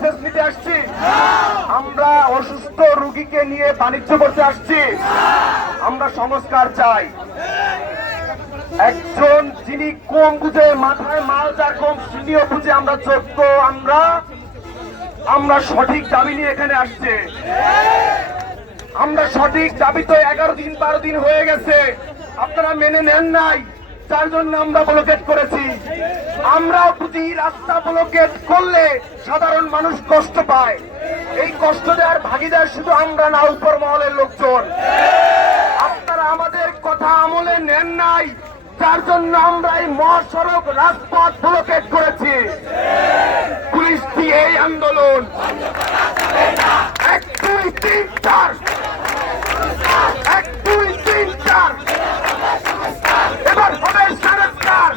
Licence নিতে আসছি? আমরা অসুস্থ রোগীকে নিয়ে বাণিজ্য করতে আসছি? আমরা সংস্কার চাই। একজন যিনি কম বুঝে, মাথায় মাল যার কম, তিনিও বুঝে আমরা যোগ্য, আমরা সঠিক দাবি নিয়ে এখানে আসছে। আমরা সঠিক দাবি তো 11 দিন 12 দিন হয়ে গেছে, আপনারা মেনে নেন নাই, যার জন্য আমরা ব্লকেট করেছি। আমরাও বুঝি রাস্তা ব্লকেট করলে সাধারণ মানুষ কষ্ট পায়। এই কষ্ট দেওয়ার ভাগিদার শুধু আমরা না, উপর মহলের লোকজন। আপনারা আমাদের কথা আমলে নেন নাই, যার জন্য আমরা এই মহাসড়ক রাজপথ ব্লকেট করেছি। পুলিশ দিয়ে এই আন্দোলন 1 2 3 4, 1 2 3 4, এবার হবে সংস্কার।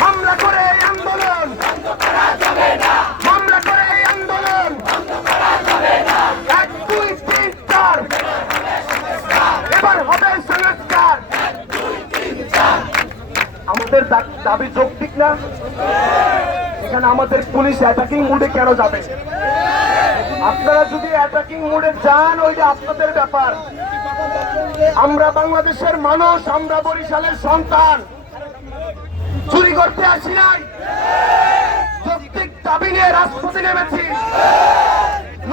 হামলা করে এই আন্দোলন, হামলা করে এই আন্দোলন 1 2 3 4, এবার হবে সংস্কার। আমাদের দাবি যৌক্তিক না? এখানে আমাদের পুলিশ অ্যাটাকিং মুডে কেন যাবে? আপনারা যদি অ্যাটাকিং মুডে যান, ওইটা আপনাদের ব্যাপার। আমরা বাংলাদেশের মানুষ, আমরা বরিশালের সন্তান, চুরি করতে আসি নাই, যৌক্তিক দাবি নিয়ে রাজপথে নেমেছি।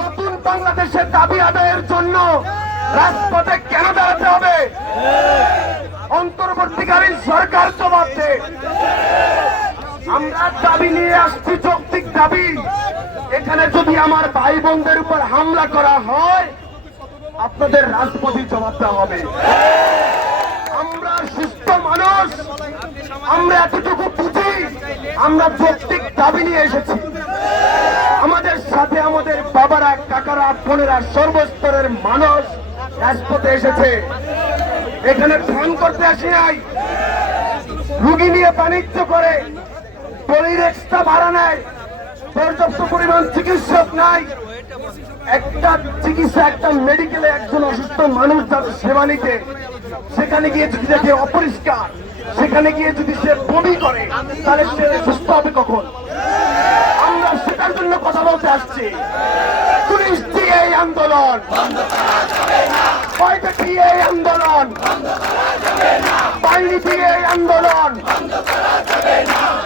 নতুন বাংলাদেশের দাবি আদায়ের জন্য রাজপথে কেন দাঁড়াতে হবে? অন্তর্বর্তীকালীন সরকার জবাব দেয়। আমরা দাবি নিয়ে আসছি, যৌক্তিক দাবি। এখানে যদি আমার ভাই বোনদের উপর হামলা করা হয়, আপনাদের রাজপথে জবাব দেওয়া হবে। আমরা সুস্থ মানুষ, আমরা এতটুকু বুঝি, আমরা যৌক্তিক দাবি নিয়ে এসেছি। আমাদের সাথে আমাদের বাবারা, কাকারা, বোনেরা, সর্বস্তরের মানুষ রাজপথে এসেছে। এখানে ফোন করতে আসি নাই। রুগী নিয়ে বাণিজ্য করে, পলির এক্সট্রা ভাড়া নেয়, পর্যাপ্ত পরিমাণ চিকিৎসক নাই। একটা চিকিৎসা, একটা মেডিকেলে একজন অসুস্থ মানুষ যাতে সেবা নিতে, সেখানে গিয়ে যদি দেখে অপরিষ্কার, সেখানে গিয়ে যদি সে বমি করে, তাহলে সে সুস্থ হবে কখন? আমরা সেটার জন্য কথা বলতে আসছি। পুলিশ দিয়ে এই আন্দোলন, কয়টা দিয়ে এই আন্দোলন, বাহিনী দিয়ে এই আন্দোলন,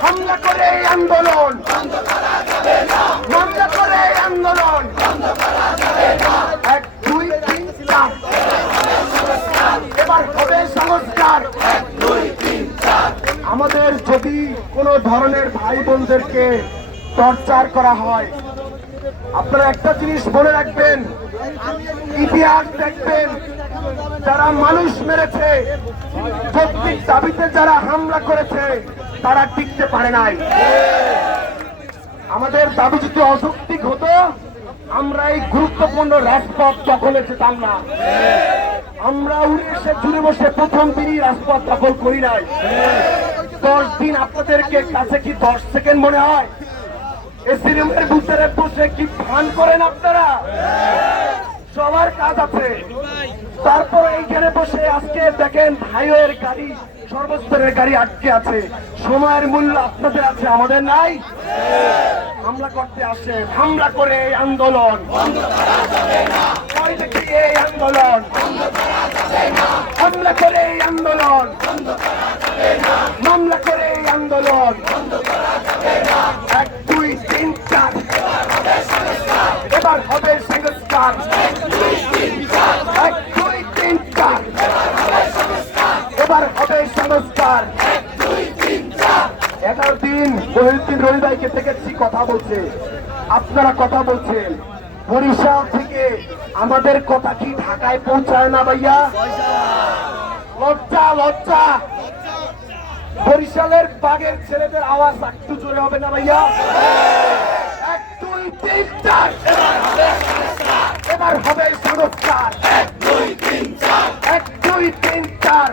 হামলা করে এই আন্দোলন, হামলা করে এই আন্দোলন 1 2 3 4, এবার হবে সংস্কার। আমাদের যদি কোনো ধরনের ভাই বোনদেরকে টর্চার করা হয়, আপনারা একটা জিনিস মনে রাখবেন, ইতিহাস দেখবেন, যারা মানুষ মেরেছে, যৌক্তিক দাবিতে যারা হামলা করেছে, তারা টিকতে পারে নাই। আমাদের দাবি যদি অযৌক্তিক হতো, আমরা এই গুরুত্বপূর্ণ রাজপথ দখলে যেতাম না। আমরা উড়ে এসে জুড়ে বসে প্রথম দিনই রাজপথ দখল করি নাই। 10 দিন আপনাদেরকে কাছে কি 10 সেকেন্ড মনে হয়? এসি রুমের ভিতরে বসে কি ফান করেন আপনারা? সবার কাজ আছে। তারপর এইখানে বসে আজকে দেখেন ভাইয়ের গাড়ি, সর্বস্তরের গাড়ি আটকে আছে। সময়ের মূল্য আপনাদের আছে, আমাদের নাই। হামলা করতে আসে, হামলা করে এই আন্দোলন এই আন্দোলন, হামলা করে এই আন্দোলন, মামলা করে এই আন্দোলন 1 2 3 4, এবার হবে সংস্কার। 1 2 3 4, এবার হবে সংস্কার। 11 দিন মহিউদ্দিন রবি ভাইকে দেখেছি কথা বলছে, আপনারা কথা বলছেন। বরিশাল থেকে আমাদের কথা কি ঢাকায় পৌঁছায় না ভাইয়া? লজ্জা, লজ্জা। বরিশালের বাগের ছেলেদের আওয়াজ একটু জোরে হবে না ভাইয়া? 1 2 3 4, এবার হবে সংস্কার। 1 2 3 4,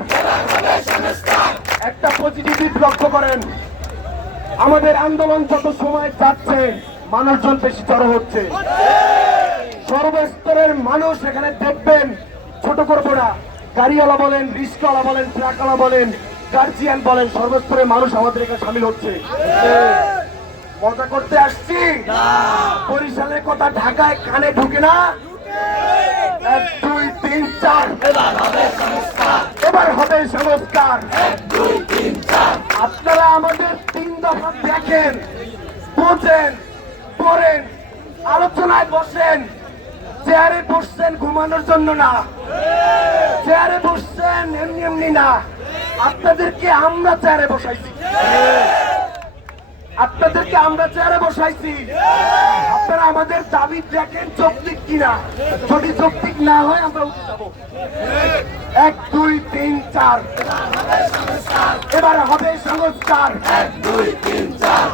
একটা পজিটিভ লক্ষ্য করেন, আমাদের আন্দোলন যত সময় যাচ্ছে মানুষজন বেশি জড়ো হচ্ছে। সর্বস্তরের মানুষ এখানে দেখবেন, ছোট করবো না, গাড়িওয়ালা বলেন, রিক্সাওয়ালা বলেন, ট্রাকওয়ালা বলেন, গার্জিয়ান বলেন, সর্বস্তরের মানুষ আমাদের এখানে সামিল হচ্ছে। মজা করতে আসছি? বরিশালের কথা ঢাকায় কানে ঢুকে না? 1 2 3 4 এবার হবে সংস্কার। আপনারা আমাদের 3 দফা দেখেন, বোঝেন, পড়েন, আলোচনায় বসেন। চেয়ারে বসছেন ঘুমানোর জন্য না, চেয়ারে বসছেন এমনি এমনি না। আপনাদেরকে আমরা চেয়ারে বসাইছি, আপনাদেরকে আমরা চেয়ারে বসাইছি। আপনারা আমাদের দাবি দেখেন যৌক্তিক কিনা। যদি যৌক্তিক না হয় আমরা উঠে যাবো। 1 2 3 4 এবার হবে সংস্কার। 1 2 3 4